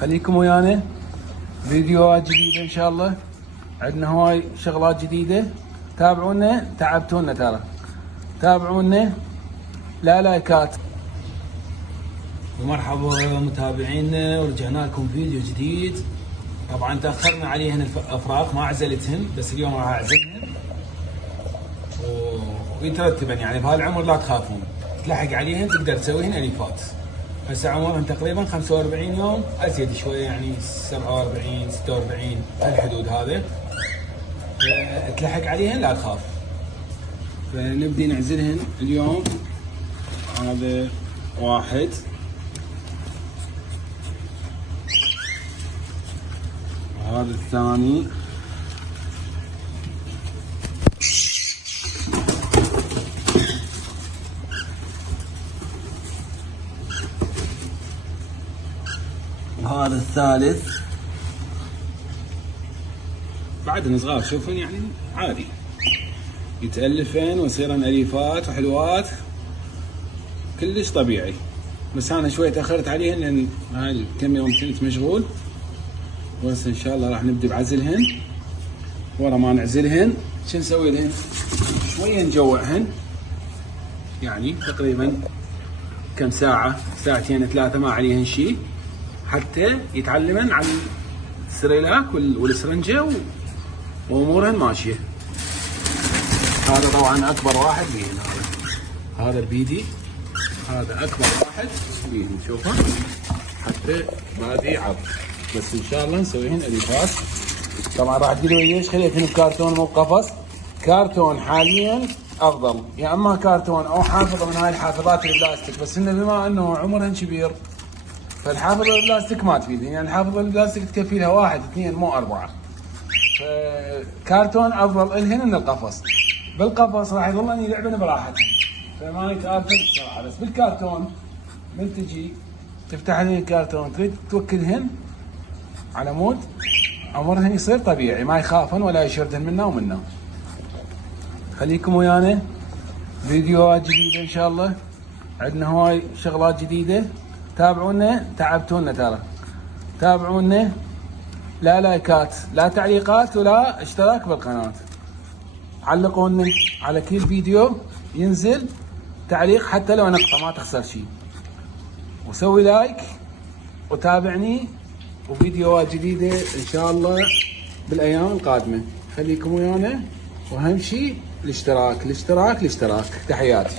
خليكم ويانا فيديوهات جديدة ان شاء الله. عندنا هواي شغلات جديدة، تابعونا. تعبتونا ترى، تابعونا. لا لايكات. ومرحبا متابعينا، ورجعنا لكم فيديو جديد. طبعا تاخرنا عليهن الافراخ، ما عزلتهن، بس اليوم راح اعزلهن ويترتبا. يعني بهالعمر لا تخافون، تلحق عليهن تقدر تسويهن اليفات. هسه عمرهن تقريبا 45 يوم، ازيد شويه يعني 47 46 هالحدود هذا. تلحق عليهن لا تخاف. فنبدي نعزلهن اليوم. هذا واحد، وهذا الثاني، وهذا الثالث. بعدن صغار شوفون، يعني عادي يتألفن ويصيرن أليفات وحلوات، كلش طبيعي. بس أنا شوي تأخرت عليهن لأن هاي كم يوم كنت مشغول. بس إن شاء الله راح نبدأ بعزلهن. ورا ما نعزلهن شو نسوي لهن؟ شوية نجوعهن، يعني تقريبا كم ساعة، ساعتين ثلاثة، ما عليهن شيء، حتى يتعلمن عن السريلاك والسرنجة وأمورهن ماشية. هذا طبعا أكبر واحد بيهن. هذا بيدي، هذا أكبر واحد بيهن. شوفوا حتى بادي عض. بس إن شاء الله نسويهن أليفات. طبعا راح تقولوا ليش خليتهن بكرتون مو بقفص؟ كرتون حاليا أفضل، يا أما كرتون أو حافظة من هاي الحافظات البلاستيك. بس إنه بما إنه عمرهن كبير، فالحافظة البلاستيك ما تفيد. يعني الحافظة البلاستيك تكفي لها واحد اثنين مو أربعة. فكرتون أفضل إلهن من القفص. بالقفص راح يظلن يلعبن براحتهم، فما يتآلفن بسرعة. بس بالكرتون من تجي تفتح لهن الكرتون، تريد توكلهن على مود عمرهن يصير طبيعي، ما يخافن ولا يشردن منا ومنا. خليكم ويانا فيديوهات جديدة ان شاء الله. عندنا هواي شغلات جديدة، تابعونا. تعبتونا ترى، تابعونا. لا لايكات، لا تعليقات، ولا اشتراك بالقناة. علقونا على كل فيديو ينزل تعليق، حتى لو نقطة ما تخسر شيء. وسوي لايك وتابعني، وفيديوهات جديدة ان شاء الله بالايام القادمة. خليكم ويانا، واهم شيء الاشتراك الاشتراك الاشتراك. تحياتي.